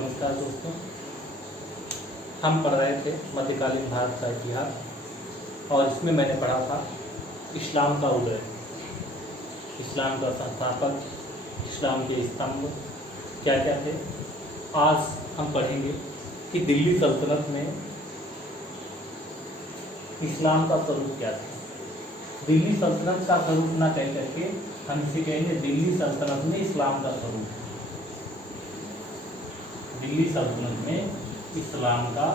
नमस्कार दोस्तों। हम पढ़ रहे थे मध्यकालीन भारत का इतिहास और इसमें मैंने पढ़ा था इस्लाम का उदय, इस्लाम का संस्थापक, इस्लाम के स्तंभ क्या क्या थे। आज हम पढ़ेंगे कि दिल्ली सल्तनत में इस्लाम का स्वरूप क्या था। दिल्ली सल्तनत का स्वरूप ना कह करके हम इसे कहेंगे दिल्ली सल्तनत में इस्लाम का स्वरूप। दिल्ली सल्तनत में इस्लाम का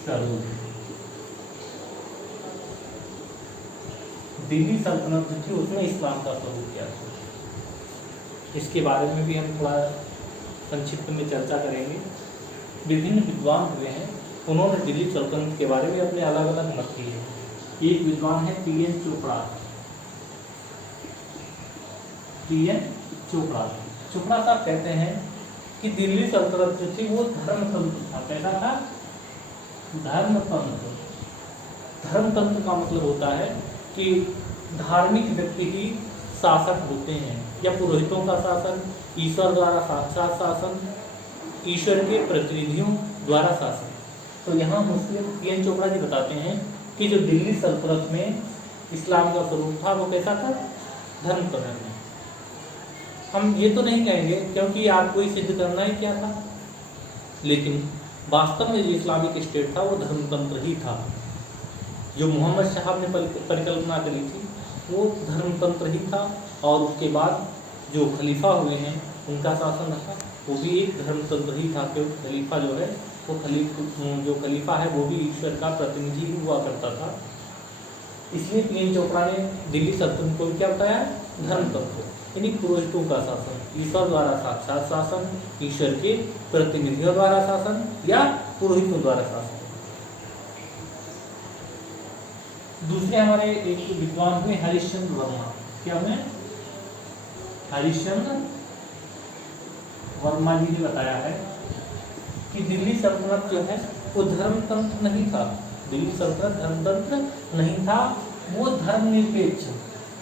स्वरूप। दिल्ली सल्तनत जो थी उसमें इस्लाम का स्वरूप क्या था, इसके बारे में भी हम थोड़ा संक्षिप्त में चर्चा करेंगे। विभिन्न विद्वान हुए हैं, उन्होंने दिल्ली सल्तनत के बारे में अपने अलग अलग मत दिए हैं। एक विद्वान है पी.एन. चोपड़ा। पी.एन. चोपड़ा साहब कहते हैं कि दिल्ली सल्तनत जो थी वो धर्मतंत्र था। कैसा था? धर्मतंत्र। धर्मतंत्र का मतलब होता है कि धार्मिक व्यक्ति ही शासक होते हैं, या पुरोहितों का शासन, ईश्वर द्वारा साक्षात शासन, ईश्वर के प्रतिनिधियों द्वारा शासन। तो यहाँ मुस्लिम पी.एन. चोपड़ा जी बताते हैं कि जो दिल्ली सल्तनत में इस्लाम का स्वरूप था वो कैसा था? धर्मतंत्र। हम ये तो नहीं कहेंगे क्योंकि आपको ही सिद्ध करना ही क्या था, लेकिन वास्तव में जो इस्लामिक स्टेट था वो धर्मतंत्र ही था। जो मोहम्मद साहब ने परिकल्पना करी थी वो धर्मतंत्र ही था, और उसके बाद जो खलीफा हुए हैं उनका शासन रहा वो भी एक धर्मतंत्र ही था, क्योंकि खलीफा जो है वो जो खलीफा है वो भी ईश्वर का प्रतिनिधि ही हुआ करता था। इसलिए पी.एन. चोपड़ा ने दिल्ली सल्तनत को क्या बताया? धर्मतंत्र, यानी पुरोहितों का शासन, ईश्वर द्वारा साक्षात शासन, ईश्वर के प्रतिनिधियों द्वारा शासन या पुरोहितों द्वारा शासन। दूसरे हमारे एक विद्वान हुए हरिश्चंद्र वर्मा। क्या हुए? हरिश्चंद्र वर्मा जी ने बताया है कि दिल्ली सल्तनत जो है वो धर्मतंत्र नहीं था। दिल्ली सल्तनत धर्मतंत्र नहीं था, वो धर्मनिरपेक्ष।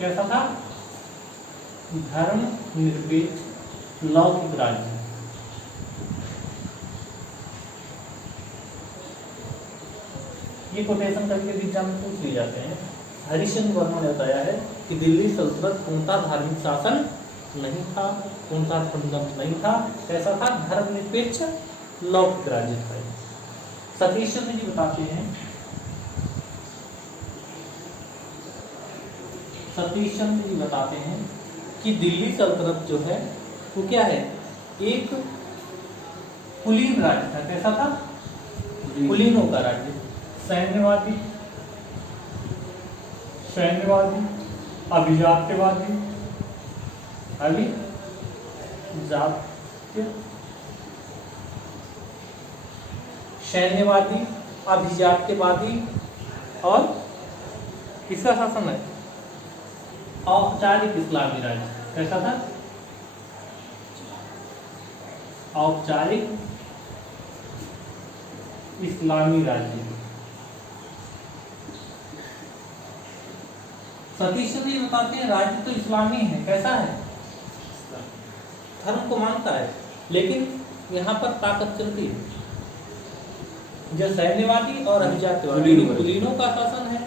कैसा था? धर्मनिरपेक्ष लौकिक राज्य। ये कोटेशन करके एग्जाम में पूछ लिए जाते हैं। हरिश्चंद्र वर्मा ने बताया है कि दिल्ली सल्तनत पूर्णतः धार्मिक शासन नहीं था, पूर्णतः धर्मतंत्र नहीं था। कैसा था? धर्मनिरपेक्ष लौकिक राज्य था। सतीश चंद्र जी बताते हैं, सतीश चंद्र जी बताते हैं कि दिल्ली सल्तनत जो है वो क्या है? एक कुलीन राज्य था। कैसा था? कुलीनों का राज्य। सैन्यवादी, अभिजात्यवादी, सैन्यवादी, अभिजात्यवादी और किसका शासन है? औपचारिक इस्लामी राज्य। कैसा था? औपचारिक इस्लामी राज्य। सतीश चंद्र जी बताते हैं राज्य तो इस्लामी है। कैसा है? धर्म को मानता है, लेकिन यहाँ पर ताकत चलती है। जो सैन्यवादी और अभिजात्यवादी कुलीनों का शासन है,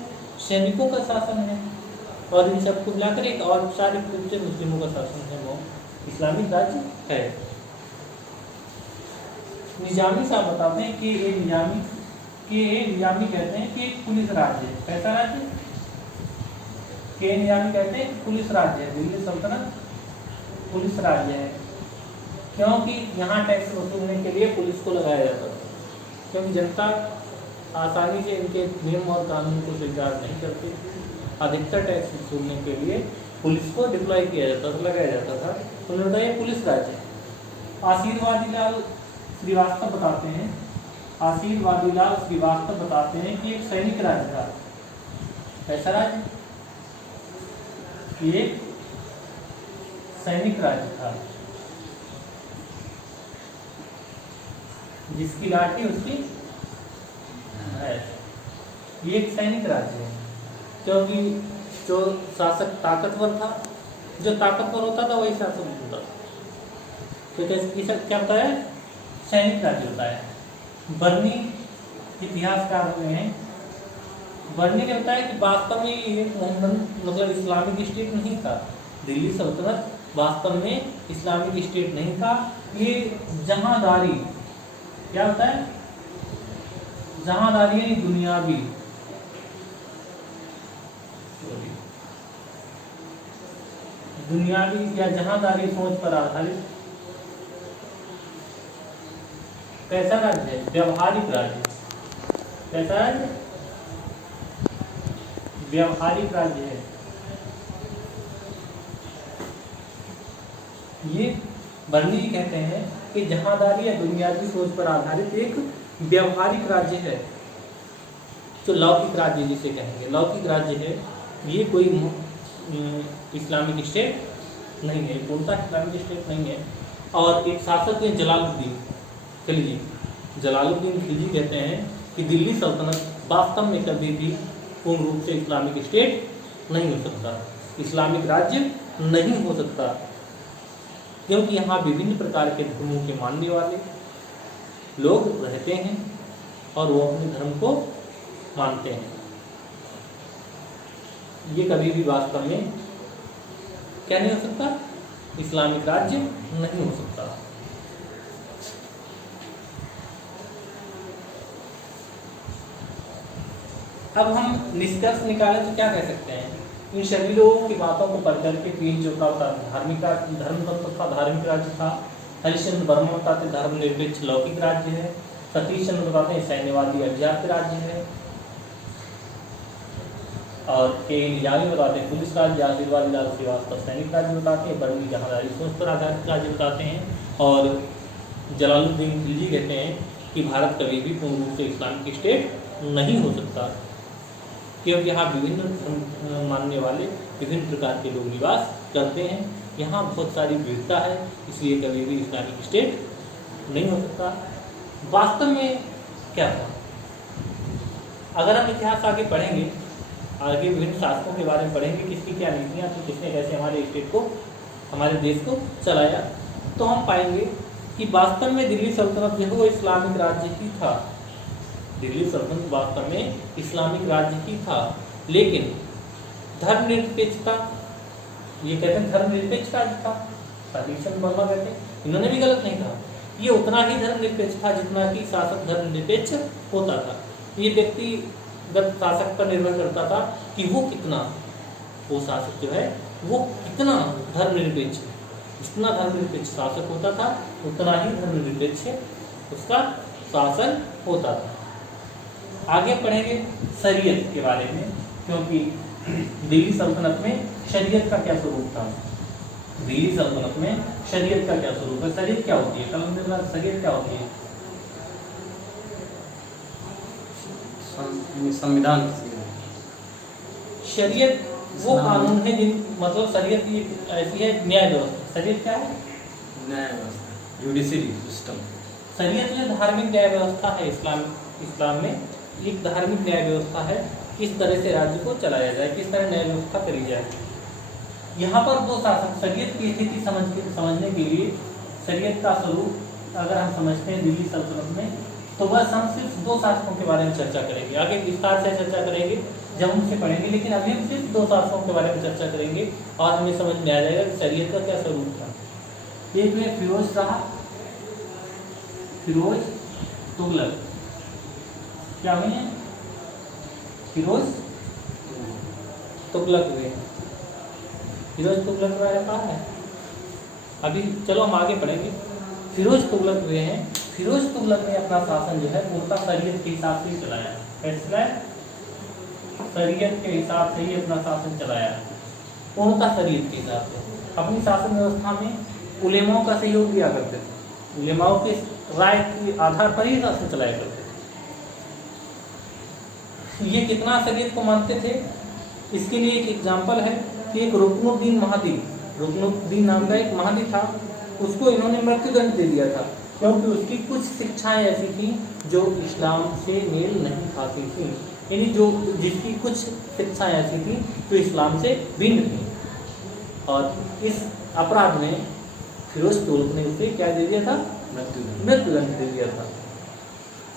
सैनिकों का शासन है, और इन सबको मिलाकर एक औपचारिक रूप से मुस्लिमों का शासन है, वो इस्लामिक राज्य है। निजामी साहब बताते हैं कि ये निजामी कहते हैं कि एक पुलिस राज्य है। कैसा राज्य? के निजामी कहते हैं पुलिस राज्य है। दिल्ली सल्तनत पुलिस राज्य है, क्योंकि यहाँ टैक्स वसूलने के लिए पुलिस को लगाया जाता था, क्योंकि जनता आसानी से इनके नियम और कानून को स्वीकार नहीं करती थी। अधिकतर टैक्स वसूलने के लिए पुलिस को डिप्लॉय किया जाता था, लगाया जाता था। तो उन्होंने बताया पुलिस राज्य है। आशीर्वादी लाल श्रीवास्तव बताते हैं कि एक सैनिक राज्य था। कैसा राज्य? एक सैनिक राज्य था, जिसकी लाठी उसकी है। ये एक सैनिक राज्य है, क्योंकि जो शासक ताकतवर था, जो ताकतवर होता था वही शासक होता था। तो क्या होता है? सैनिक राज्य होता है। बर्नी इतिहासकार हुए हैं, बर्नी ने बताया कि वास्तव में ये मतलब इस्लामिक स्टेट नहीं था। दिल्ली सल्तनत वास्तव में इस्लामिक स्टेट नहीं था। ये जहांदारी, क्या होता है? जहांदारी यानी दुनियावी, दुनियावी या जहांदारी सोच पर आधारित कैसा राज्य है? व्यवहारिक राज्य। कैसा राज्य? व्यवहारिक राज्य है। ये बर्नी कहते हैं कि जहांदारी या दुनियावी सोच पर आधारित एक व्यवहारिक राज्य है, जो लौकिक राज्य जिसे कहेंगे, लौकिक राज्य है। ये कोई इस्लामिक स्टेट नहीं है, पूर्णतः इस्लामिक स्टेट नहीं है। और एक शासक है जलालुद्दीन खिलजी। जलालुद्दीन खिलजी कहते हैं कि दिल्ली सल्तनत वास्तव में कभी भी पूर्ण रूप से इस्लामिक स्टेट नहीं हो सकता, इस्लामिक राज्य नहीं हो सकता, क्योंकि यहाँ विभिन्न प्रकार के धर्मों के मानने वाले लोग रहते हैं और वो अपने धर्म को मानते हैं। ये कभी भी वास्तव में क्या नहीं हो सकता? इस्लामिक राज्य नहीं हो सकता। अब हम निष्कर्ष निकालें तो क्या कह सकते हैं? इन सभी लोगों की बातों को पढ़ करके पीएन जो था धार्मिक धर्मतंत्र था, धार्मिक राज्य था। हरिश्चंद्र वर्मा बताते धर्मनिरपेक्ष लौकिक राज्य है। सतीश चंद्र बताते हैं सैन्यवादी अध्यात्म राज्य है। और के निजामी बताते हैं पुलिस राज्य। आशीर्वाद लाल श्रीवास्तव सैनिक राज्य बताते हैं। बर्नी जहांदारी सोच पर आधारित राज्य बताते हैं। और जलालुद्दीन खिलजी कहते हैं कि भारत कभी भी पूर्ण रूप से इस्लामिक स्टेट नहीं हो सकता, क्योंकि यहाँ विभिन्न मानने वाले विभिन्न प्रकार के लोग निवास करते हैं। यहाँ बहुत सारी विविधता है, इसलिए कभी भी इस्लामिक स्टेट नहीं हो सकता। वास्तव में क्या था? अगर हम इतिहास आगे पढ़ेंगे, आगे विभिन्न शासकों के बारे में पढ़ेंगे, किसकी क्या नीतियाँ थी, किसने कैसे हमारे स्टेट को, हमारे देश को चलाया, तो हम पाएंगे कि वास्तव में दिल्ली सल्तनत जो है वो इस्लामिक राज्य ही था। दिल्ली सल्तनत वास्तव में इस्लामिक राज्य ही था, लेकिन धर्मनिरपेक्षता, ये कहते हैं धर्मनिरपेक्ष राज्य था। सतीश चंद्र वर्मा कहते हैं, इन्होंने भी गलत नहीं कहा। ये उतना ही धर्मनिरपेक्ष था जितना कि शासक धर्मनिरपेक्ष होता था। ये व्यक्तिगत शासक पर निर्भर करता था कि वो कितना, वो शासक जो है वो कितना धर्मनिरपेक्ष है। जितना धर्मनिरपेक्ष शासक होता था उतना ही धर्मनिरपेक्ष उसका शासन होता था। आगे पढ़ेंगे शरीयत के बारे में, क्योंकि दिल्ली सल्तनत में शरीयत का क्या स्वरूप था। दिल्ली सल्तनत में शरीयत का क्या स्वरूप है? शरीयत क्या होती है? शरीयत क्या होती है? संविधान। शरीयत वो कानून है जिन, मतलब शरीयत ये ऐसी है न्याय व्यवस्था। शरीयत क्या है? न्याय व्यवस्था, जुडिशरी सिस्टम। शरीयत जो धार्मिक न्याय व्यवस्था है इस्लाम में एक धार्मिक न्याय व्यवस्था है, किस तरह से राज्य को चलाया जाए, किस तरह न्याय व्यवस्था करी जाए। यहाँ पर दो शासक, शरीयत की स्थिति समझने के लिए शरीयत का स्वरूप अगर हम समझते हैं दिल्ली सल्तनत में, तो बस हम सिर्फ दो शासकों के बारे में चर्चा करेंगे। आगे विस्तार से चर्चा करेंगे जब हम उसे पढ़ेंगे, लेकिन अभी हम सिर्फ दो शासकों के बारे में चर्चा करेंगे और हमें समझ में आ जाएगा कि शरीयत का क्या स्वरूप था। एक में फिरोज शाह, फिरोज तुगलक, क्या हुए हैं? फिरोज तुगलक हुए। फिरोज तुगलक के बारे में कहा है अभी, चलो हम आगे पढ़ेंगे। फिरोज तुगलक हुए हैं। फिरोज तुगलक ने अपना शासन जो है पूर्णतः शरीयत के हिसाब से ही चलाया। कैसे? शरीयत के हिसाब से ही अपना शासन चलाया, पूर्णतः शरीयत के हिसाब से। अपनी शासन व्यवस्था में उलेमाओं का सहयोग दिया करते थे, उलेमाओं के राय के आधार पर ही शासन चलाया करते थे। ये कितना शरीयत को मानते थे, इसके लिए एक एग्जाम्पल है कि एक रुकनुद्दीन महादी, रुकनुद्दीन नाम का एक महादी था, उसको इन्होंने मृत्युदंड दे दिया था, क्योंकि उसकी कुछ शिक्षाएं ऐसी थी जो इस्लाम से मेल नहीं खाती थी, यानी जो जिसकी कुछ शिक्षाएं ऐसी थी जो इस्लाम से भिन्न थी। और इस अपराध में फिरोज तुगलक ने उसे क्या दे दिया था? मृत्युदंड। मृत्युदंड दे दिया था।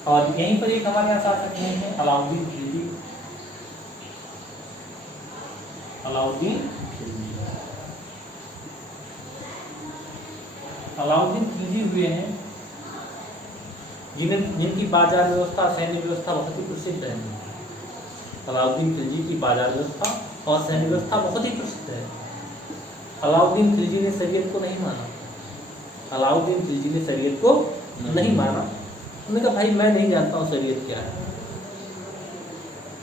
और यहीं पर एक हमारे यहाँ शासक हैं अलाउद्दीन खिलजी। अलाउद्दीन खिलजी हुए हैं जिनकी बाजार व्यवस्था, सैन्य व्यवस्था बहुत ही प्रसिद्ध है। अलाउद्दीन खिलजी की बाजार व्यवस्था और सैन्य व्यवस्था बहुत ही प्रसिद्ध है। अलाउद्दीन खिलजी ने शरीयत को नहीं माना। अलाउद्दीन खिलजी ने शरीयत को नहीं माना। उन्होंने कहा भाई मैं नहीं जानता हूँ शरीयत क्या है।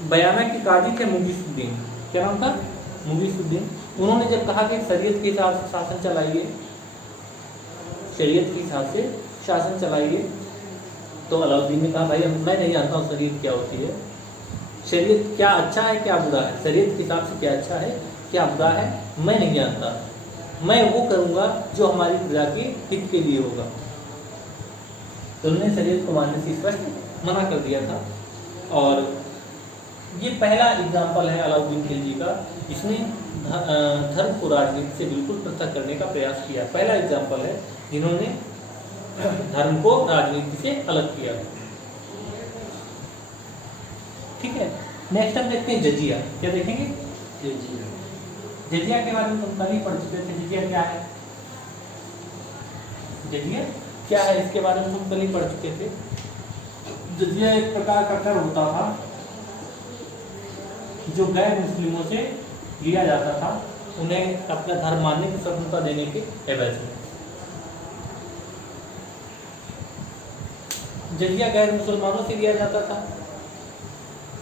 बयाना के काजी थे मुगीसुद्दीन, क्या नाम था? मुगीसुद्दीन। उन्होंने जब कहा कि शरीयत के हिसाब से शासन चलाइए, शरीयत के हिसाब से शासन चलाइए, तो अलाउद्दीन ने कहा भाई मैं नहीं जानता हूँ शरीयत क्या होती है, शरीयत क्या अच्छा है क्या बुरा है, शरीयत के हिसाब से क्या अच्छा है क्या बुरा है मैं नहीं जानता, मैं वो करूँगा जो हमारी प्रजा के हित के लिए होगा। तो उन्होंने शरीयत को मानने से स्पष्ट मना कर दिया था। और ये पहला एग्जाम्पल है अलाउद्दीन खिलजी का, जिसने धर्म को राजनीति से बिल्कुल पृथक करने का प्रयास किया। पहला एग्जाम्पल है जिन्होंने धर्म को राजनीति से अलग किया। ठीक है, नेक्स्ट हम देखते हैं जजिया। क्या देखेंगे? जजिया के बारे में तुम कल ही पढ़ चुके थे। जजिया क्या है? जजिया क्या है इसके बारे में तुम कल ही पढ़ चुके थे। जजिया एक प्रकार का कर होता था जो गैर मुस्लिमों से लिया जाता था, उन्हें अपना धर्म मानने की स्वतंत्रता देने के एवज में। जजिया गैर मुसलमानों से लिया जाता था।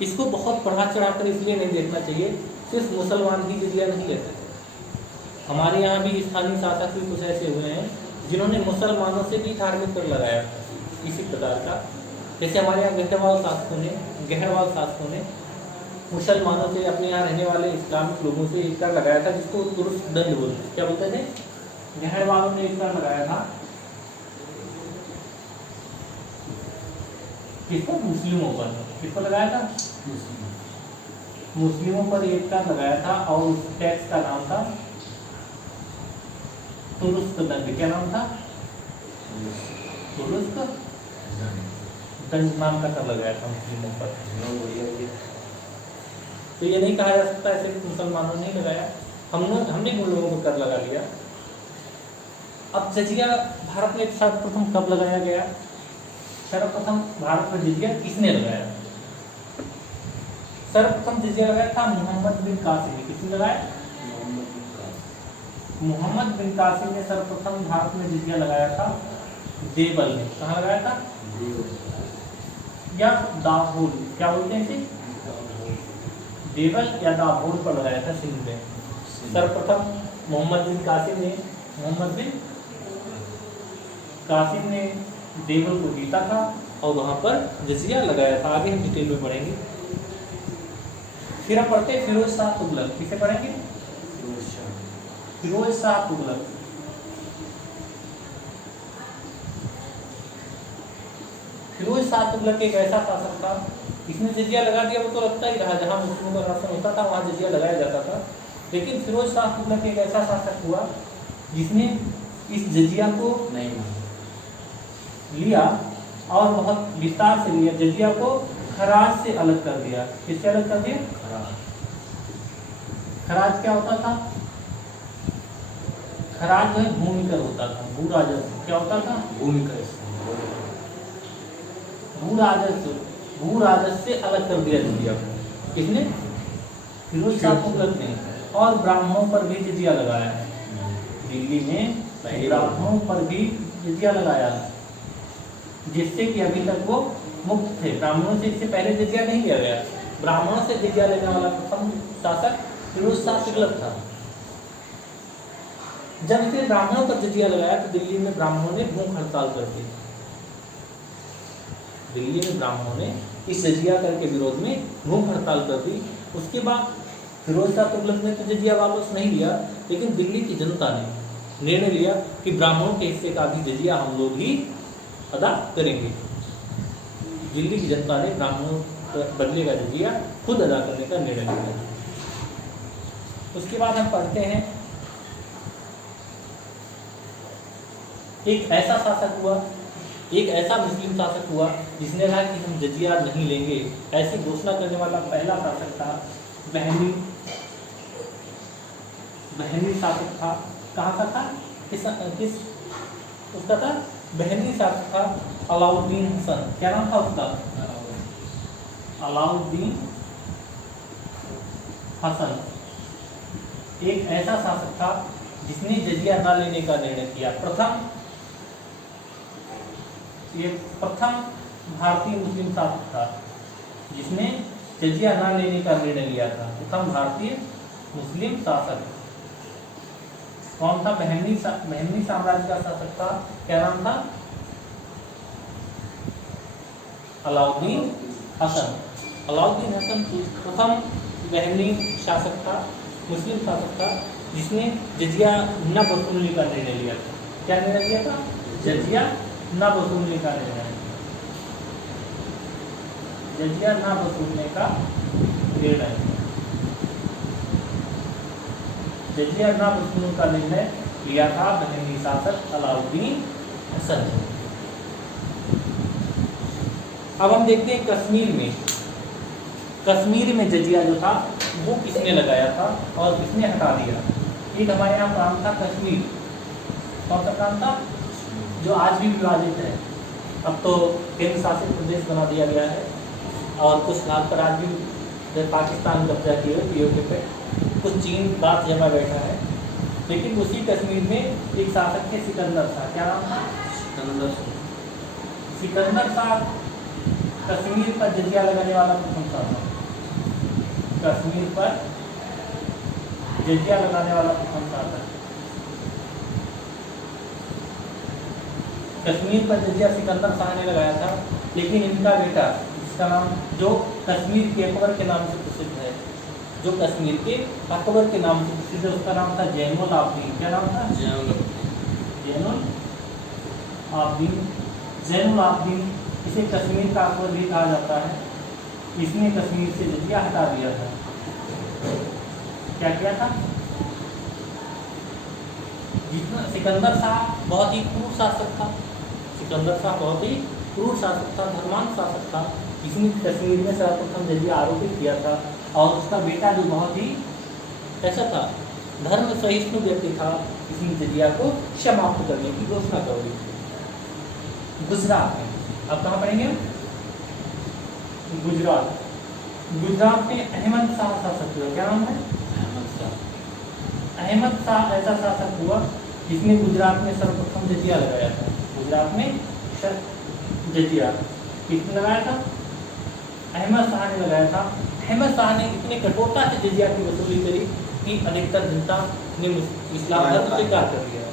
इसको बहुत बढ़ा चढ़ाकर इसलिए नहीं देखना चाहिए, सिर्फ मुसलमान ही जजिया नहीं लेते थे। हमारे यहाँ भी स्थानीय शासक भी कुछ ऐसे हुए हैं जिन्होंने मुसलमानों से भी धार्मिक कर लगाया इसी प्रकार का। जैसे हमारे यहाँ गहरवाल शासकों ने मुसलमानों से, अपने यहाँ रहने वाले इस्लामिक लोगों से एक कर लगाया था जिसको तुरुष्क दंड बोलते। क्या बोलते थे? गहरवालों ने एक कर लगाया था किसको? मुस्लिमों पर। किसको लगाया था? मुस्लिमों पर एक कर लगाया था और उस टैक्स का नाम था तुरुष्क दंड। क्या नाम था? तुरुष्क दंड नाम का कर लगाया था मुस्लिमों पर। तो ये नहीं कहा जा सकता ऐसे मुसलमानों ने लगाया, हमने उन लोगों को कर लगा लिया। अब जजिया भारत में सर्वप्रथम कब लगाया गया? सर्वप्रथम भारत में जजिया किसने लगाया? सर्वप्रथम जजिया लगाया था मोहम्मद बिन कासिम ने। किसने लगाया? मोहम्मद बिन कासिम ने सर्वप्रथम भारत में जजिया लगाया था देवल में। कहाँ लगाया था? या दाभोल, क्या बोलते हैं इसे? देवल या दाभोल पर लगाया था सिंध में। सर्वप्रथम मोहम्मद बिन कासिम ने देवल को जीता था और वहां पर जजिया लगाया था। आगे हम डिटेल में पढ़ेंगे। फिर हम पढ़ते हैं फिरोज शाह तुगलक। किसे पढ़ेंगे? फिरोज शाह तुगलक। फिरोज शाह तुगलक एक ऐसा शासक था, इसने जजिया लगा दिया। वो तो लगता ही रहा, जहाँ मुस्लिमों का शासन होता था वहाँ जजिया लगाया जाता था। लेकिन फिरोज शाह तुगलक एक ऐसा शासक हुआ जिसने इस जजिया को नहीं माना, लिया और बहुत विस्तार से लिया। जजिया को खराज से अलग कर दिया। किससे अलग कर दिया? खराज क्या होता था? खराज जो है भूमि कर होता था, भू राजस्व। क्या होता था? भूमि कर भू राजस्व से अलग कर दिया जजिया को। किसने? फिरोज शाह तुगलक ने। और ब्राह्मणों पर भी जजिया लगाया है। दिल्ली में ब्राह्मणों पर भी जजिया लगाया, जिससे कि अभी तक वो मुक्त थे। ब्राह्मणों से इससे पहले जजिया नहीं लिया गया। ब्राह्मणों से जजिया लेने वाला प्रथम शासक फिरोज शाह तुगलक था। जब इसने ब्राह्मणों पर जजिया लगाया तो दिल्ली में ब्राह्मणों ने भूख हड़ताल कर दी। दिल्ली में ब्राह्मणों ने इस जजिया कर के विरोध में भूख हड़ताल कर दी। उसके बाद फिरोज शाह तुगलक ने तो जजिया वापस नहीं लिया, लेकिन दिल्ली की जनता ने निर्णय लिया कि ब्राह्मणों के हिस्से का भी जजिया हम लोग ही अदा करेंगे। दिल्ली की जनता ने ब्राह्मणों बदले का जजिया खुद अदा करने का निर्णय लिया। उसके बाद हम पढ़ते हैं एक ऐसा शासक हुआ, एक ऐसा मुस्लिम शासक हुआ जिसने कहा कि हम जजिया नहीं लेंगे, ऐसी घोषणा करने वाला पहला शासक था बहनी शासक था। कहाँ का था? किस उसका था? बहनी शासक था अलाउद्दीन हसन। क्या नाम था उसका? अलाउद्दीन हसन। एक ऐसा शासक था जिसने जजिया न लेने का निर्णय किया। प्रथम भारतीय मुस्लिम शासक था जिसने जजिया न लेने का निर्णय लिया था। प्रथम भारतीय मुस्लिम शासक कौन था? बहनी साम्राज्य का शासक था। क्या नाम था? अलाउद्दीन हसन। अलाउद्दीन हसन प्रथम बहनी शासक था, मुस्लिम शासक था जिसने जजिया न वसूलने का निर्णय लिया था। क्या निर्णय लिया था? जजिया न वसूलने का निर्णय। जजिया न वसूलने का निर्णय। जजिया न वसूलने का निर्णय लिया था बहनी शासक अलाउद्दीन हसन। अब हम देखते हैं कश्मीर में जजिया जो था वो किसने लगाया था और किसने हटा दिया। एक हमारे यहाँ प्रांत था कश्मीर। कौन सा प्रांत था? जो आज भी विभाजित है। अब तो केंद्र शासित प्रदेश बना दिया गया है और कुछ भाग पर आज भी पाकिस्तान कब्जा किए हुए पीओके पे, कुछ चीन बात जमा बैठा है। लेकिन उसी कश्मीर में एक शासक थे सिकंदर शाह। क्या नाम था? सिकंदर शाह कश्मीर पर जजिया लगाने वाला प्रथम शासक। कश्मीर पर जजिया लगाने वाला प्रथम शासक। कश्मीर पर जजिया सिकंदर शाह ने लगाया था। लेकिन इनका बेटा, जिसका नाम जो कश्मीर के अकबर के नाम से प्रसिद्ध है, जो कश्मीर के अकबर के नाम से प्रसिद्ध है, उसका नाम था जैनुल आबदीन। क्या नाम था? जैनुल आबदीन। इसे कश्मीर का अकबर भी कहा जाता है। इसने कश्मीर से जजिया हटा दिया था। क्या किया था? जितना सिकंदर शाह बहुत ही क्रूर शासक था। सिकंदर शाह बहुत ही क्रूर शासक था, धर्मांध शासक था। इसने कश्मीर में सर्वप्रथम जजिया आरोपित किया था और उसका बेटा जो बहुत ही ऐसा था, धर्म सहिष्णु व्यक्ति था, इसने जजिया को समाप्त करने की घोषणा कर दी। गुजरात में, अब कहाँ पढ़ेंगे? गुजरात में अहमद शाह शासक हुआ। क्या नाम है? अहमद शाह ऐसा शासक हुआ जिसने गुजरात में सर्वप्रथम जजिया लगाया था। गुजरात में जजिया किसने लगाया था? अहमद शाह ने लगाया था। अहमद शाह ने इतनी कठोरता से जजिया की वसूली करी कि अधिकतर जनता ने इस्लाम धर्म स्वीकार कर लिया।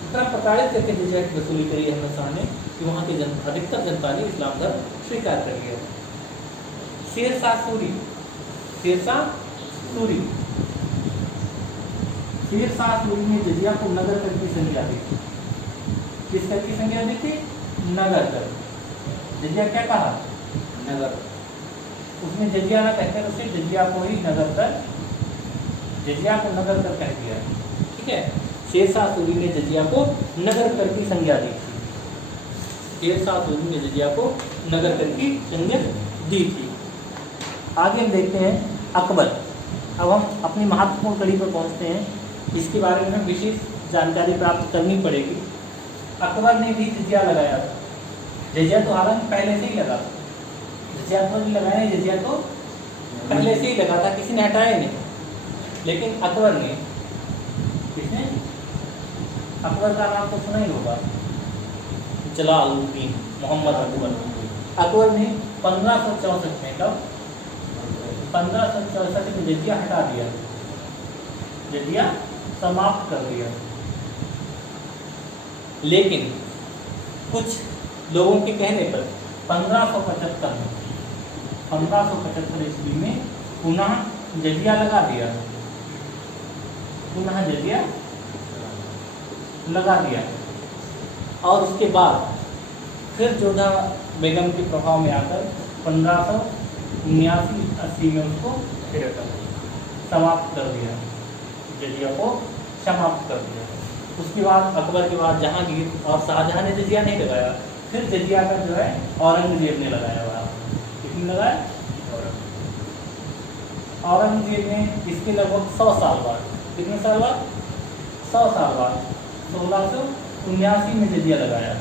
इतना प्रताड़ित करके जजिया की वसूली करी अहमद शाह ने कि वहाँ की अधिकतर जनता ने इस्लाम धर्म स्वीकार कर लिया। शेर शाह सूरी ने जजिया को नगर कर की संज्ञा दी। किस कर की संज्ञा दी थी? नगर कर। जजिया क्या कहा? नगर। उसने जजिया ना कहकर उसे जजिया को ही नगर कर, जजिया को नगर कर कह दिया। ठीक है, शेर शाह सूरी ने जजिया को नगर कर की संज्ञा दी थी। शेर शाह सूरी ने जजिया को नगर कर की संज्ञा दी थी। आगे हम देखते हैं अकबर। अब हम अपनी महत्वपूर्ण कड़ी पर पहुंचते हैं। इसके बारे में विशेष जानकारी प्राप्त करनी पड़ेगी। अकबर ने भी जजिया लगाया था। जजिया तो हालांकि पहले से ही लगा था। जजिया तो नहीं लगाया, जजिया तो पहले से ही लगा था, किसी ने हटाया नहीं। लेकिन अकबर ने, किसने? अकबर का नाम तो सुना ही होगा, जलालुद्दीन मोहम्मद अकबर। अकबर ने 1564 में, कब? 1564 में जजिया हटा दिया, जजिया समाप्त कर दिया। लेकिन कुछ लोगों के कहने पर 1575 ईस्वी में पुनः जजिया लगा दिया, पुनः जजिया लगा दिया। और उसके बाद फिर जोधा बेगम के प्रभाव में आकर 1579-80 में उसको फिर समाप्त कर दिया, जजिया को समाप्त कर दिया। उसके बाद अकबर के बाद जहांगीर और शाहजहां ने जजिया नहीं लगाया। फिर जजिया का जो है औरंगजेब ने लगाया हुआ। किसने लगाया? औरंगजेब ने इसके लगभग 100 साल बाद, कितने साल बाद? 100 साल बाद 1679 में जजिया लगाया।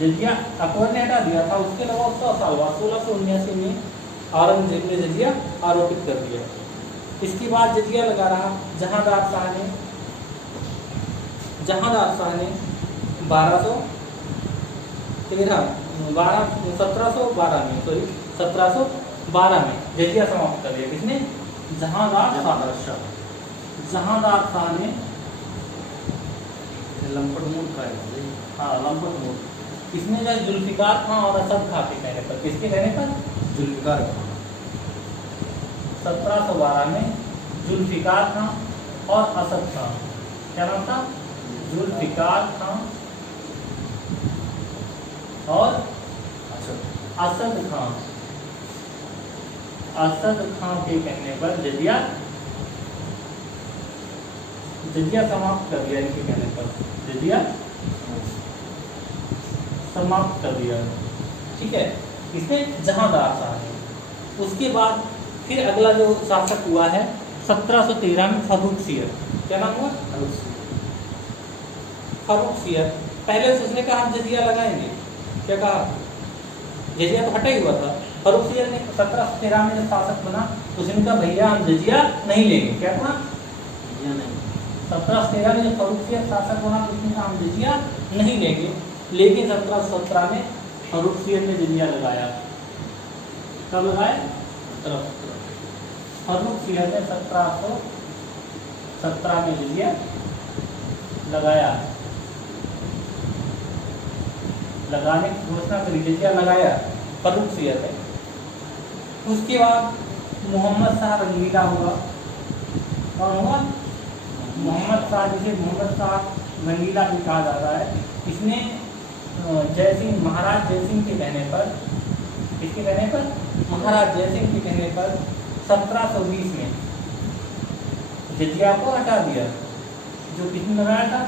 जजिया अकबर ने हटा दिया था, उसके लगभग 100 साल बाद 1679 में औरंगजेब ने जजिया आरोपित कर दिया। इसके बाद जजिया लगा रहा जहांदार शाह ने 1712 में जजिया समाप्त कर दिया। किसने? जहांदार शाह ने लंपट मूड का है। हाँ, लंपट मूड। इसने जो जुल्फिकार खां और असद खां के कहने पर, किसके कहने पर? जुल्फिकार खां। 1712 में जुल्फिकार खां और असद खां, क्या नाम था? जुल्फिकार खां और असद खां। असद खां के कहने पर जजिया समाप्त कर दिया। इनके कहने पर जजिया समाप्त कर दिया। ठीक है, इसने जहांदार शाह ने। उसके बाद फिर अगला जो शासक हुआ है 1713 में फर्रुखसियर। क्या नाम हुआ? फर्रुखसियर। पहले उसने कहा हम जजिया लगाएंगे, क्या कहा? जजिया तो हटा ही हुआ था। फर्रुखसियर ने 1713 में जब शासक बना उसने कहा भैया हम जजिया नहीं लेंगे। क्या कहा? जजिया नहीं। 1713 में जब फर्रुखसियर शासक बना तो उसने कहा हम जजिया नहीं लेंगे। लेकिन 1717 में फर्रुखसियर ने जजिया लगाया। कब लगाया? फर्रुखसियर ने 1717 में जजिया लगाया, लगाने की घोषणा करी, जजिया लगाया फर्रुखसियर ने। उसके बाद मोहम्मद शाह रंगीला हुआ। कौन हुआ? मोहम्मद शाह, जिसे मोहम्मद शाह रंगीला भी कहा जाता है। इसने जयसिंह, महाराज जयसिंह के कहने पर, किसके कहने पर? महाराज जयसिंह के कहने पर 1720 में जजिया को हटा दिया। जो किसने लगाया था?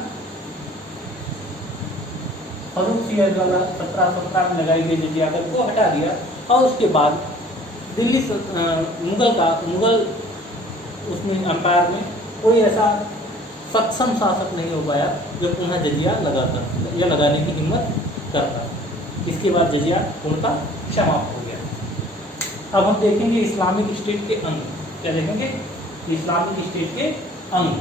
फर्रुखसियर द्वारा 1717 में लगाई गई जजिया को हटा दिया। और उसके बाद दिल्ली मुगल उसमें अंपायर में कोई ऐसा सक्षम शासक नहीं हो पाया जो पुनः जजिया लगाता या लगाने की हिम्मत करता। इसके बाद जजिया पूर्णतः समाप्त हो गया। अब हम देखेंगे इस्लामिक स्टेट के अंग। क्या देखेंगे? इस्लामिक स्टेट के अंग।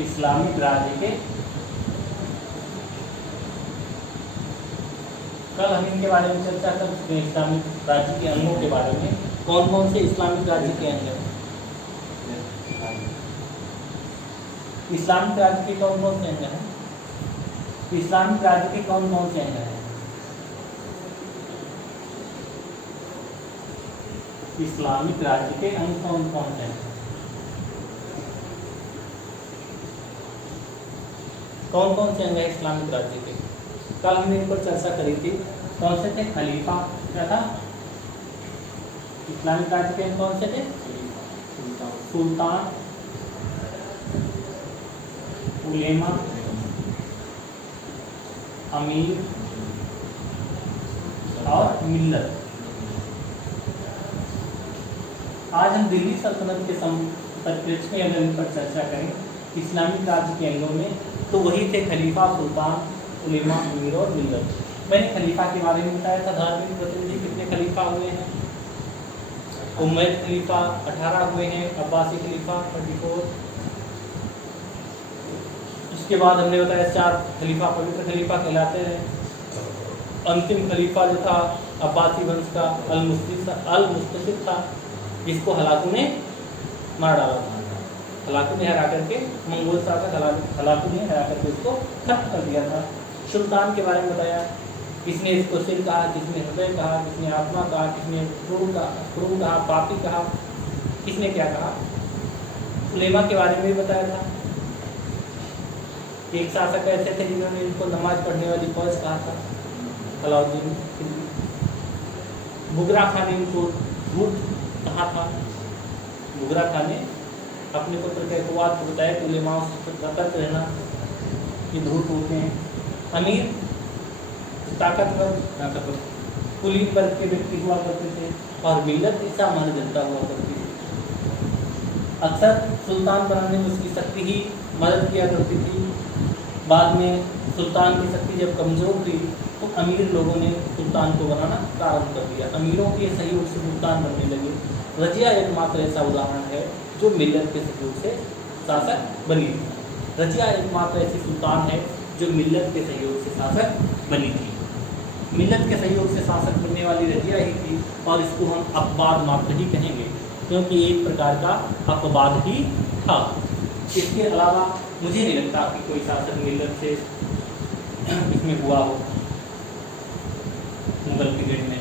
इस्लामिक राज्य के, कल हम इनके बारे में चर्चा कर चुके हैं। इस्लामिक राज्य के अंगों के बारे में कौन कौन से इस्लामिक राज्य के अंग हैं? इस्लामिक राज्य के कौन कौन से अंग हैं? इस्लामिक राज्य के कौन कौन से अंग हैं? इस्लामिक राज्य के अंग कौन कौन से हैं? कौन कौन से अंग हैं इस्लामिक राज्य के? कल हमने इन पर चर्चा करी थी। कौन से थे? खलीफा, क्या था? इस्लामिक राज्य के अंग कौन से थे? सुल्तान, उलेमा, अमीर और मिल्लत। आज हम दिल्ली सल्तनत के परिप्रेक्ष्य में अगर इन पर चर्चा करें इस्लामिक राज्य के अंगों में, तो वही थे खलीफा, सुल्तान, उलेमा, अमीर और मिल्लत। मैंने खलीफा के बारे में बताया था। धार्मिक प्रतिनिधि कितने खलीफा हुए हैं? उमैयद खलीफा 18 हुए हैं, अब्बासी खलीफा 34। उसके बाद हमने बताया 4 खलीफा पवित्र खलीफा कहलाते हैं। अंतिम खलीफा जो था अब्बासी वंश का अल-मुस्तसिर था, जिसको हलाकू ने मार डाला था। हलाकू ने हरा करके, मंगोल शासक हलाकू ने हरा करके उसको खत्म कर दिया था। सुल्तान के बारे में बताया, किसने इसको सिर कहा, किसने हृदय कहा, किसने आत्मा कहा, किसने क्रूर कहा, पापी कहा, किसने क्या कहा। उलेमा के बारे में भी बताया था। एक शासक ऐसे थे जिन्होंने इनको नमाज पढ़ने वाली फौज कहा था, अलाउद्दीन खिलजी। बुगरा खान ने इनको झूठ कहा था। बुगरा खान ने अपने पुत्र के अखबार को बताया कि उलेमाओं से सतर्क रहना, ये झूठ होते हैं। अमीर ताकतवर कुलीन वर्ग के व्यक्ति हुआ करते थे और मिल्लत ईसा मानव जनता हुआ करती थी। अक्सर सुल्तान बनाने में उसकी शक्ति ही मदद किया करती थी। बाद में सुल्तान की शक्ति जब कमज़ोर हुई तो अमीर लोगों ने सुल्तान को बनाना प्रारंभ कर दिया। अमीरों के सहयोग से सुल्तान बनने लगे। रजिया एकमात्र ऐसा उदाहरण है जो मिल्लत के सहयोग से शासक बनी थी। रजिया एकमात्र ऐसी सुल्तान है जो मिल्लत के सहयोग से शासक बनी थी। मिल्लत के सहयोग से शासक बनने वाली रजिया ही थी और इसको हम अपवाद मात्र ही कहेंगे, क्योंकि एक प्रकार का अपवाद ही था। इसके अलावा मुझे नहीं लगता कि कोई शासक मिल्लत से इसमें हुआ हो मुगल पीरियड में।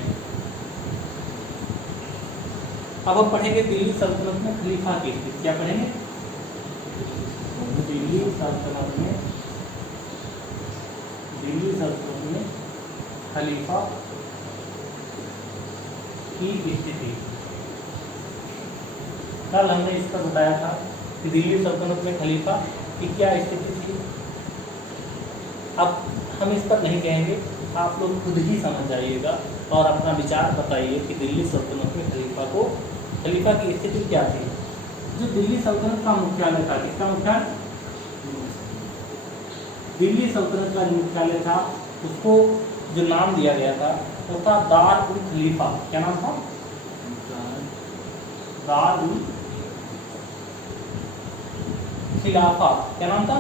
अब हम पढ़ेंगे दिल्ली सल्तनत में खलीफा की स्थिति। क्या पढ़ेंगे? दिल्ली सल्तनत में खलीफा की स्थिति। कल हमने इस पर बताया था कि दिल्ली सल्तनत में खलीफा की क्या स्थिति थी। अब हम इस पर नहीं कहेंगे, आप लोग खुद ही समझ जाइएगा और अपना विचार बताइए कि दिल्ली सल्तनत में खलीफा की स्थिति क्या थी। जो दिल्ली सल्तनत का मुख्यालय था, किसका मुख्यालय? दिल्ली सल्तनत का जो मुख्यालय था उसको जो नाम दिया गया था वो था दार उल खलीफा। क्या नाम था? दार उल खिलाफा। क्या नाम था?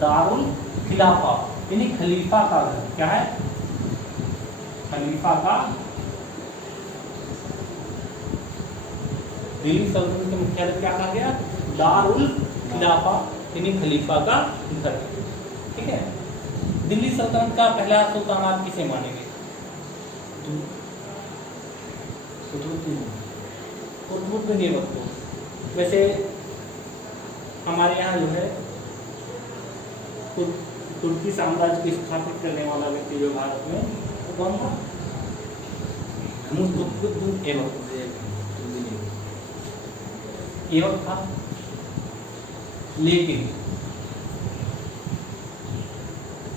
दारुल खिलाफा, यानी खलीफा का घर। क्या है? खलीफा का। दिल्ली सल्तनत के मुख्यालय क्या कहा गया? दारुल खिलाफा, यानी खलीफा का घर। ठीक है। दिल्ली सल्तनत का पहला सुल्तान आप किसे मानेंगे? कुतुबुद्दीन ऐबक को। वैसे हमारे यहाँ जो है तुर्की साम्राज्य को स्थापित करने वाला व्यक्ति जो भारत में, वो कौन था? कुतुबुद्दीन ऐबक था। लेकिन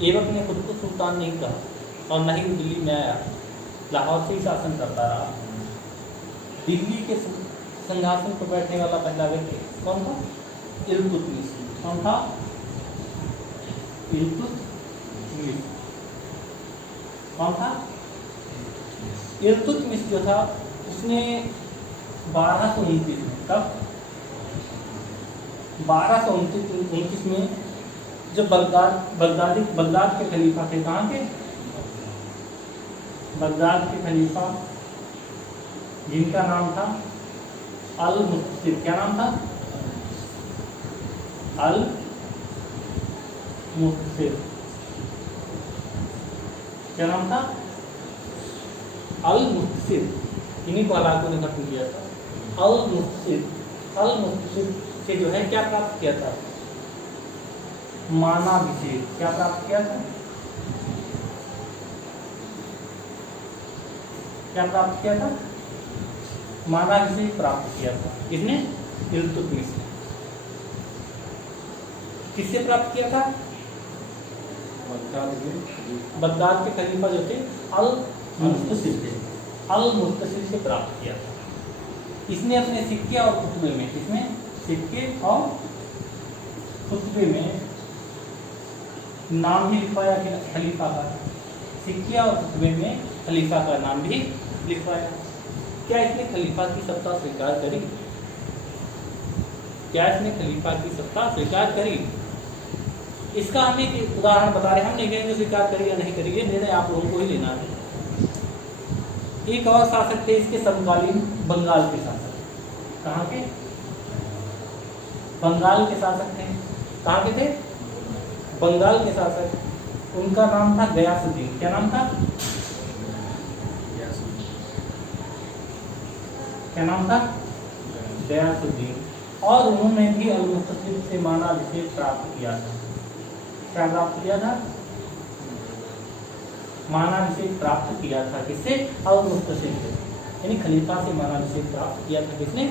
ऐबक ने खुद को सुल्तान नहीं कहा और न ही दिल्ली में आया, लाहौर से ही शासन करता रहा। दिल्ली के सिंहासन पर बैठने वाला पहला व्यक्ति कौन था? इल्तुतमिश। कौन था? इल्तुतमिश। कौन था? इल्तुतमिश जो था उसने 1229 में, कब? 1229 में जो बगदाद के खलीफा थे। कहाँ के? बगदाद के खलीफा, जिनका नाम था अल मुक्तसिर। क्या नाम था? अल मुक्तसिर। क्या नाम था? अल मुक्तसिर। इन्हीं को हलाकों ने खत्म किया था। अल मुक्तसिर से जो है क्या प्राप्त किया था? मानाभिषेक। क्या प्राप्त किया था? क्या प्राप्त किया था? मानाभिषेक प्राप्त किया था। किसने? इल्तुतमिश ने। किससे प्राप्त किया था? बगदाद के खलीफा जो थे अल मुक्तसिर से प्राप्त किया था। इसने अपने सिक्के और खुतबे में, इसमें सिक्के और खुतबे में नाम भी लिखवाया खलीफा का। सिक्के और खुतबे में खलीफा का नाम भी लिखवाया। क्या इसने खलीफा की सत्ता स्वीकार करी? क्या इसने खलीफा की सत्ता स्वीकार करी? इसका हम एक उदाहरण बता रहे हैं। हम नहीं कहेंगे स्वीकार करी या नहीं करी, ये निर्णय आप लोगों को ही लेना है। एक और शासक थे इसके समकालीन, बंगाल के शासक। कहाँ के? बंगाल के शासक थे। कहाँ के थे? बंगाल के शासक। उनका नाम था गयासुद्दीन। क्या नाम था? क्या नाम था? गयासुद्दीन। और उन्होंने भी अल-मुक्तसिर से माना विशेष प्राप्त किया था। क्या प्राप्त किया था? माना विशेष प्राप्त किया था। किससे? अल-मुक्तसिर से, यानी खलीफा से माना विशेष प्राप्त किया था। किसने?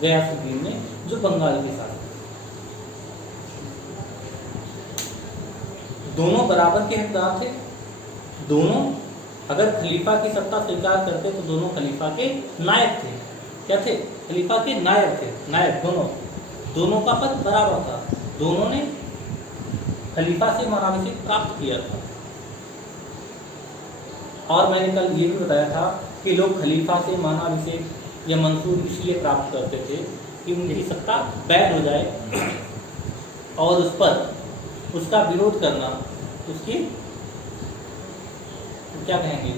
गयासुद्दीन ने, जो बंगाल के शासक। दोनों बराबर के हकदार थे। दोनों अगर खलीफा की सत्ता स्वीकार करते तो दोनों खलीफा के नायब थे। क्या थे? खलीफा के नायब थे। नायब दोनों का पद बराबर था। दोनों ने खलीफा से मानाभिषेक प्राप्त किया था। और मैंने कल ये भी बताया था कि लोग खलीफा से मानाभिषेक या मंसूर इसलिए प्राप्त करते थे कि उनकी सत्ता बैद हो जाए और उस पर उसका विरोध करना, उसकी क्या कहेंगे,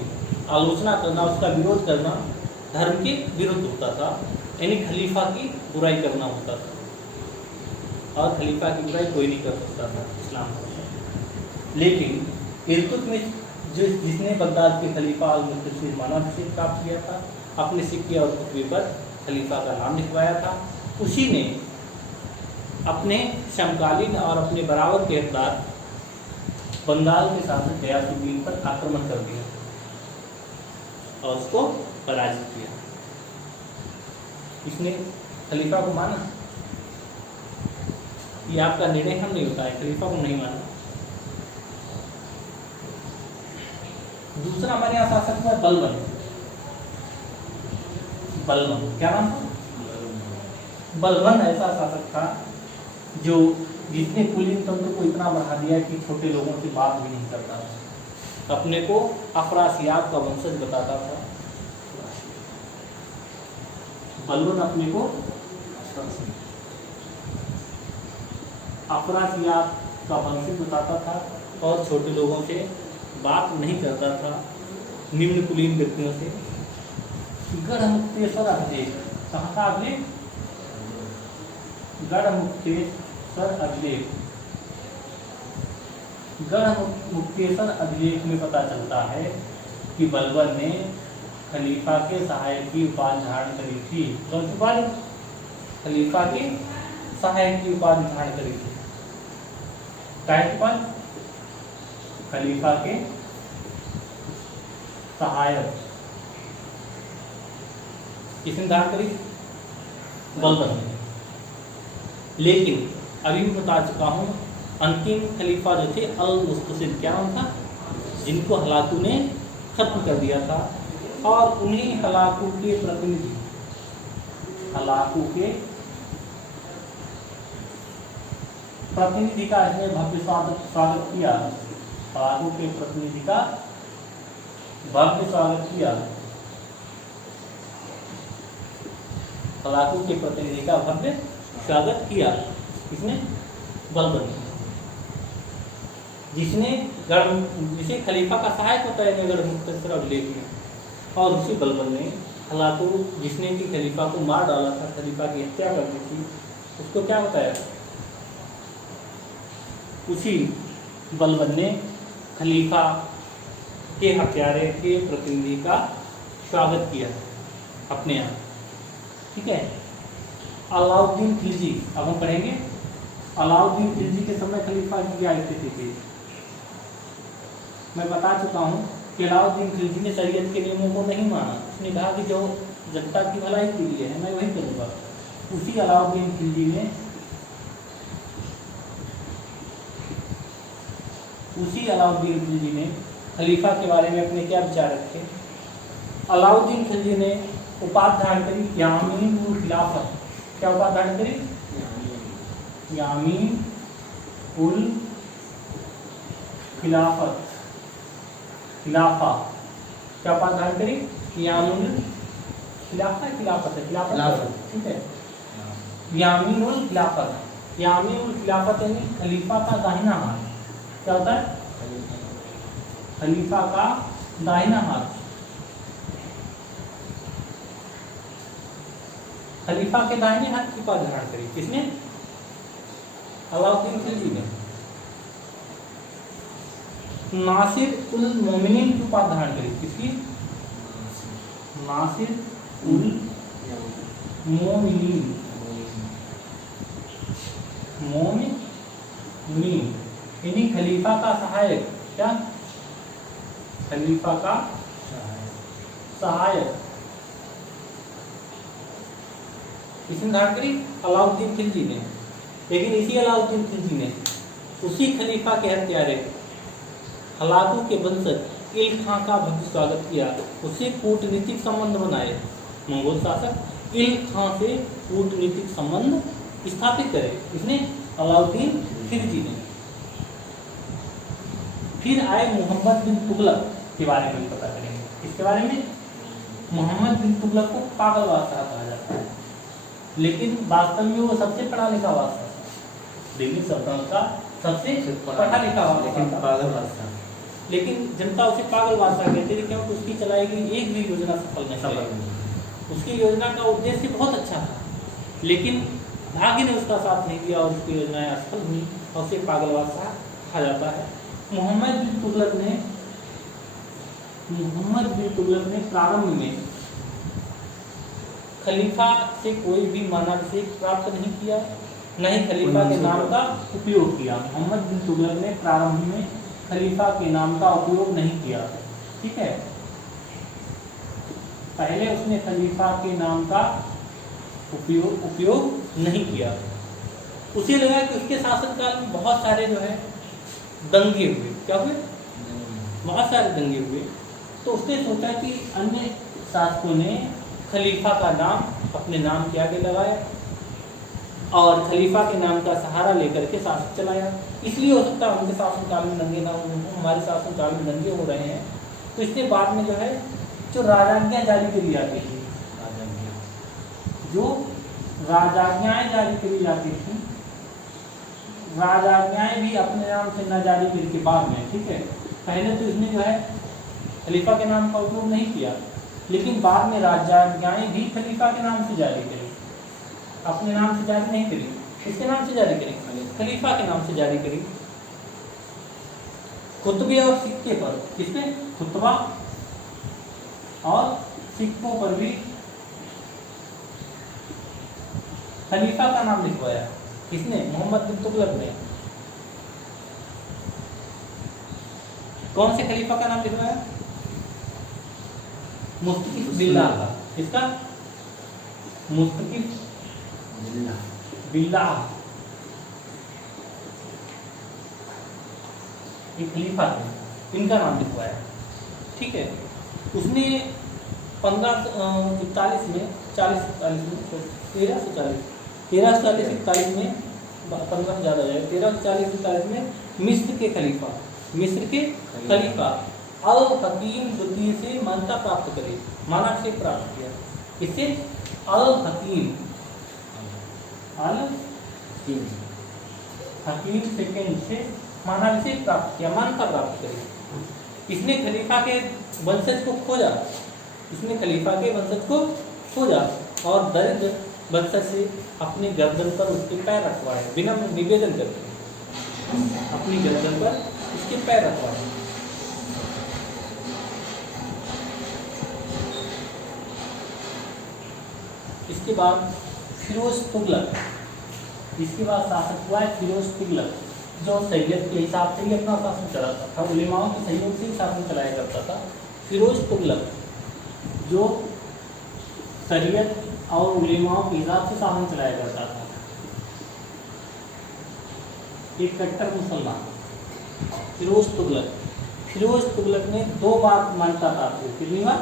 आलोचना करना, उसका विरोध करना धर्म के विरुद्ध होता था, यानी खलीफा की बुराई करना होता था। और खलीफा की बुराई कोई नहीं कर सकता था इस्लाम में। लेकिन इल्तुतमिश जिसने बगदाद के खलीफा अल-मुक्तसिर मानाभिषेक प्राप्त किया था, अपने सिक्के और खुतबे पर खलीफा का नाम लिखवाया था, उसी ने अपने समकालीन और अपने बराबर के हकदार बंगाल के शासक गयासुद्दीन पर आक्रमण कर दिया और उसको पराजित किया। इसने खलीफा को माना। ये आपका निर्णय हम नहीं होता है, खलीफा को नहीं माना। दूसरा हमारे यहाँ शासक था बलबन। बलबन क्या नाम था? बलबन ऐसा शासक था जिसने कुलीन तंत्र को इतना बढ़ा दिया कि छोटे लोगों से बात भी नहीं करता था। अपने को अफरासियाब का वंशज बताता था। बलबन अपने को अफरासियाब का वंशज बताता था और छोटे लोगों से बात नहीं करता था, निम्न कुलीन व्यक्तियों से। गढ़मुक्तेश्वर अभिलेख कहाँ था? अभिलेख गढ़मुक्तेश्वर अभिलेख। गढ़मुक्तेश्वर अभिलेख में पता चलता है कि बलबन ने खलीफा के सहायक की उपाधि धारण करी थी। कौन सी उपाधि? खलीफा के सहायक की उपाधि धारण करी थी। उपाधि खलीफा के सहायक किसने धारण करी? बलबन ने। लेकिन अभी मैं बता चुका हूँ, अंतिम खलीफा जो थे अल-मुक्तसिर, क्या नाम था? जिनको हलाकू ने खत्म कर दिया था। और उन्हीं हलाकू के प्रतिनिधि, हलाकू के प्रतिनिधि का इसने भव्य स्वागत किया। हलाकू के प्रतिनिधि का भव्य स्वागत किया। हलाकू के प्रतिनिधि का भव्य स्वागत किया। इसने बलबन ने, जिसे खलीफा का सहायक होता है गढ़मुक्तेश्वर अभिलेख में। और उसी बलबन ने हलाकू, जिसने कि खलीफा को मार डाला था, खलीफा की हत्या कर दी थी, उसको क्या बताया? उसी बलबन ने खलीफा के हत्यारे के प्रतिनिधि का स्वागत किया अपने यहाँ। ठीक है। अलाउद्दीन खिलजी, अब हम पढ़ेंगे अलाउद्दीन खिलजी के समय खलीफा की क्या स्थिति थी। मैं बता चुका हूँ कि अलाउद्दीन खिलजी ने शरीयत के नियमों को नहीं माना। उसने कहा कि जो जनता की भलाई के लिए है मैं वही करूँगा। उसी अलाउद्दीन खिलजी ने खलीफा के बारे में अपने क्या विचार रखे। अलाउद्दीन खिलजी ने उपाधि धारण करी यामीन उल खिलाफत। क्या उपाधि धारण करी? यामीन उल खिलाफत। खिलाफा क्या उपाधि धारण करी? यामीन खिलाफत है। खिलाफत ठीक है। यामीन उल खिलाफत। यामीन उल खिलाफत यानी खलीफा का दाहिना हाथ। क्या होता है? खलीफा का दाहिना हाथ। खलीफा के दाहिने हाथ की उपाधि धारण करी। किसने? अलाउद्दीन खिलजी ने। नासिर उल मोमिनीन की उपाधि धारण करी। किसकी? नासिर उल मोमिनीन मोमिन, इन्हीं खलीफा का सहायक, क्या खलीफा का सहायक, इसमें धारण करी अलाउद्दीन खिलजी ने। लेकिन इसी अलाउद्दीन खिलजी ने उसी खलीफा के हत्यारे हलाकू के वंशज इल्क खां का भव्य स्वागत किया, उससे कूटनीतिक संबंध बनाए। मंगोल शासक इल्क खां से कूटनीतिक संबंध स्थापित करे, इसने अलाउद्दीन खिलजी ने। फिर आए मोहम्मद बिन तुगलक के बारे में पता करेंगे। इसके बारे में मोहम्मद बिन तुगलक को पागल बादशाह कहा जाता है, लेकिन वास्तव में वो सबसे पढ़ा लिखा बादशाह था। दिल्ली सल्तनत का सबसे पढ़ा लिखा बादशाह, लेकिन जनता उसे पागल बादशाह कहती थी, क्योंकि उसकी चलाई गई एक भी योजना सफल नहीं। उसकी योजना का उद्देश्य बहुत अच्छा था, लेकिन भाग्य ने उसका साथ नहीं दिया और उसकी योजनाएं असफल हुई और उसे पागल बादशाह कहा जाता है। मोहम्मद बिन तुगलक ने प्रारंभ में खलीफा से कोई भी मानाभिषेक प्राप्त नहीं किया, न ही खलीफा के नाम का उपयोग किया। मोहम्मद बिन तुगलक ने प्रारंभ में खलीफा के नाम का उपयोग नहीं किया, ठीक है। पहले उसने खलीफा के नाम का उपयोग नहीं किया। उसे लगा कि उसके शासनकाल में बहुत सारे जो है दंगे हुए, क्या हुए, बहुत सारे दंगे हुए। तो उसने सोचा कि अन्य शासकों ने खलीफा का नाम अपने नाम के आगे लगाया और खलीफा के नाम का सहारा लेकर के शासन चलाया। इसलिए हो सकता है उनके शासनकाल में दंगे ना हो, हमारे शासनकाल में दंगे हो रहे हैं। तो इसके बाद में जो है जो राजाज्ञा जारी करी जाती थी, जो राजाज्ञाएं जारी करी जाती थी, राजाज्ञाएं भी अपने नाम से न जारी करी के बाद में, ठीक है। पहले तो इसने जो है खलीफा के नाम का उपयोग नहीं किया, लेकिन बाद में राजाज्ञाएं भी खलीफा के नाम से जारी करी, अपने नाम से जारी नहीं करी। किसके नाम से जारी करी? खलीफा के नाम से जारी करी। खुतबे और सिक्के पर, किसने? खुतबा और सिक्कों पर भी खलीफा का नाम लिखवाया। किसने? मोहम्मद बिन तुगलक ने। कौन से खलीफा का नाम लिखवाया? मुस्तकिफ बिल्लाह का। किसका? मुस्तकिफ बिल्लाह, ये खलीफा थे, इनका नाम लिखवाया, ठीक है। उसने 1340 में 1340-41 में 15 ज़्यादा है, 1340-41 में मिस्र के खलीफा अल हकीम द्वितीय से मान्यता प्राप्त करे, मानाभिषेक प्राप्त किया। इससे अल हकीम सेकेंड से मानाभिषेक प्राप्त किया, मान्यता प्राप्त करी। इसने खलीफा के वंशज को खोजा और दरिद्र वंशज से अपने गर्दन पर उसके पैर रखवाए, बिना निवेदन करके अपनी गर्दन पर उसके पैर रखवाए। इसके बाद फिरोज तुगलक, इसके बाद शासक हुआ है फिरोज तुगलक, जो सैयद के हिसाब से ही अपना शासन चलाता था, उलेमाओं के सहयोग से ही शासन चलाया करता था। फिरोज तुगलक जो शरीयत और उलेमाओं के हिसाब से शासन चलाया करता था, एक कट्टर मुसलमान। फिरोज तुगलक ने 2 बार मान्यता प्राप्त की। कितनी बार?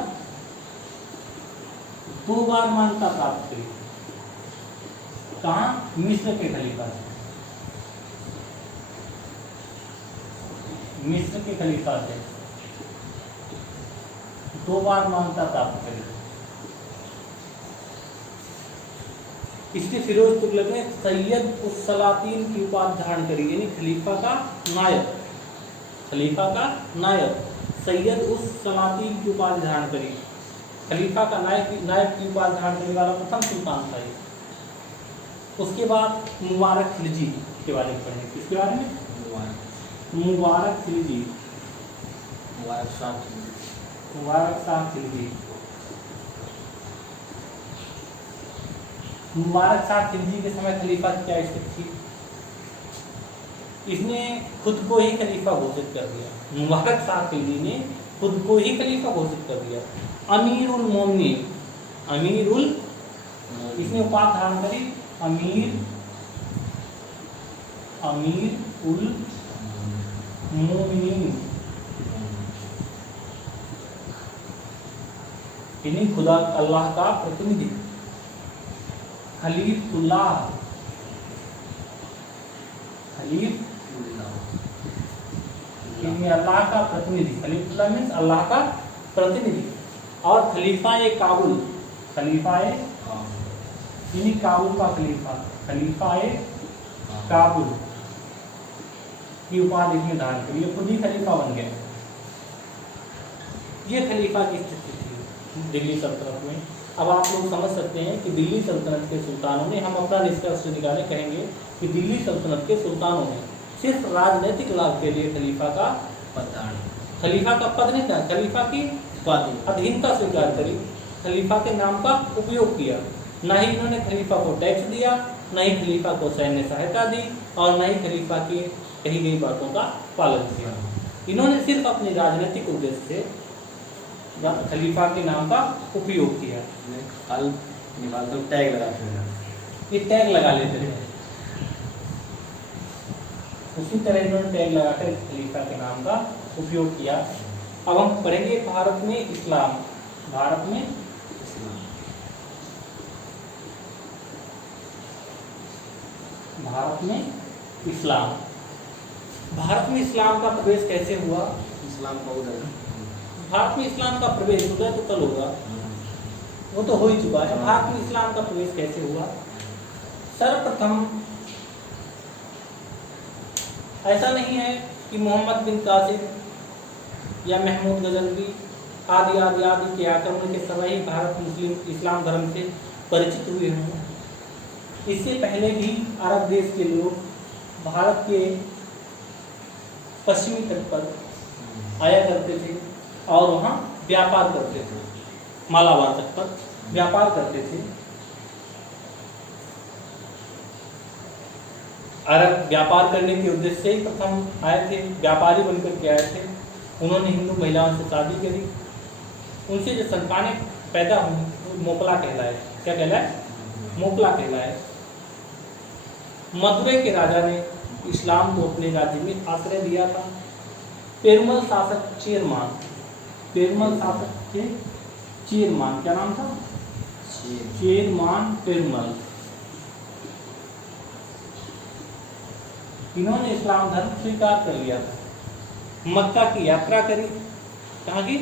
2 बार मान्यता प्राप्त की। कहाँ? मिस्र के खलीफा से। मिस्र के खलीफा से 2 बार मान्यता प्राप्त करी। इसलिए फिरोज तुगलक ने सैयद उस सलातीन की उपाधि धारण करी, यानी खलीफा का नायक सैयद उस सलातीन की उपाधि धारण करी। खलीफा का नायक की उपाधि धारण करने वाला प्रथम सुल्तान था। उसके बाद मुबारक खिलजी के बारे में पढ़ेंगे। किसके बारे में? मुबारक खिलजी, मुबारक शाह खिलजी। मुबारक शाह खिलजी के समय खलीफा की क्या स्थिति थी? इसने खुद को ही खलीफा घोषित कर दिया। मुबारक शाह खिलजी ने खुद को ही खलीफा घोषित कर दिया। अमीरुल मोमिनीन, अमीरुल, इसने उपाधि धारण करी अमीर, अमीर उल मोमिनीन, यानी खुदा अल्लाह का प्रतिनिधि। खलीफुल्लाह, खलीफ यानी अल्लाह का प्रतिनिधि, खलीफुल्लाह मीन्स अल्लाह का प्रतिनिधि। और खलीफा-ए काबुल, खलीफा-ए यानी काबुल का खलीफा, खलीफा-ए काबुल की उपाधि इसने धारण करी, ये खुद ही खलीफा बन गया। ये खलीफा की स्थिति थी दिल्ली सल्तनत में। अब आप लोग समझ सकते हैं कि दिल्ली सल्तनत के सुल्तानों ने, हम अपना निष्कर्ष निकाले कहेंगे कि दिल्ली सल्तनत के सुल्तानों ने सिर्फ राजनीतिक लाभ के लिए खलीफा का खलीफा का पद नहीं था, खलीफा की अधीनता स्वीकार करी, खलीफा के नाम का उपयोग किया। न ही इन्होंने खलीफा को टैक्स दिया, न ही खलीफा को सैन्य सहायता दी, और न ही खलीफा की कही गई बातों का पालन किया। इन्होंने सिर्फ अपने राजनीतिक उद्देश्य से खलीफा के नाम का उपयोग किया। टैग लगाते हैं, ये टैग लगा लेते थे, उसी तरह इन्होंने टैग लगाकर खलीफा के नाम का उपयोग किया। अब हम पढ़ेंगे भारत में इस्लाम, भारत में भारत में इस्लाम, भारत में इस्लाम का प्रवेश कैसे हुआ? इस्लाम का उदय, भारत में इस्लाम का प्रवेश, उदय तो कल होगा, वो तो हो ही चुका है। भारत में इस्लाम का प्रवेश कैसे हुआ? सर्वप्रथम ऐसा नहीं है कि मोहम्मद बिन कासिम या महमूद गजनवी आदि आदि आदि के आक्रमण के समय ही भारत मुस्लिम इस्लाम धर्म से परिचित हुए हों। इससे पहले भी अरब देश के लोग भारत के पश्चिमी तट पर आया करते थे और वहाँ व्यापार करते थे, मालाबार तट पर व्यापार करते थे। अरब व्यापार करने के उद्देश्य से ही प्रथम आए थे, व्यापारी बनकर के आए थे। उन्होंने हिंदू महिलाओं से शादी करी, उनसे जो संतानें पैदा हुई वो मोकला कहलाए। क्या कहलाए? मोकला कहलाए। मदुरै के राजा ने इस्लाम को अपने राज्य में आश्रय दिया था। पेरुमल शासक चेरमान, पेरुमल शासक के चेरमान, क्या नाम था? चेरमान पेरुमल। इन्होंने इस्लाम धर्म स्वीकार कर लिया था। मक्का की यात्रा करी, कहाँ की?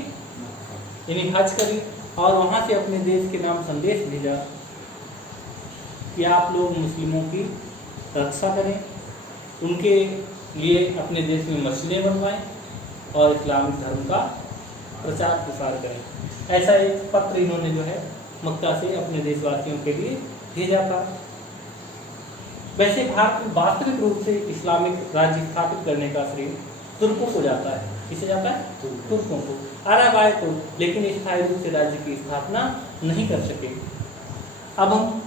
यानी हज करी, और वहाँ से अपने देश के नाम संदेश भेजा कि आप लोग मुस्लिमों की रक्षा करें, उनके लिए अपने देश में मस्जिदें बनवाएं और इस्लामिक धर्म का प्रचार प्रसार करें। ऐसा एक पत्र इन्होंने जो है मक्का से अपने देशवासियों के लिए भेजा था। वैसे भारत में वास्तविक रूप से इस्लामिक राज्य स्थापित करने का श्रेय तुर्कों को जाता है। किसे जाता है? तुर्कों को। अरब आए तो, लेकिन स्थायी रूप से राज्य की स्थापना नहीं कर सके। अब हम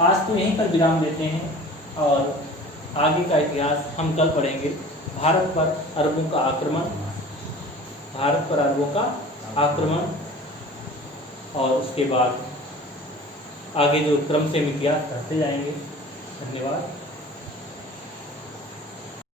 आज तो यहीं पर विराम देते हैं और आगे का इतिहास हम कल पढ़ेंगे। भारत पर अरबों का आक्रमण, भारत पर अरबों का आक्रमण, और उसके बाद आगे जो क्रम से हम इतिहास पढ़ते जाएंगे। धन्यवाद।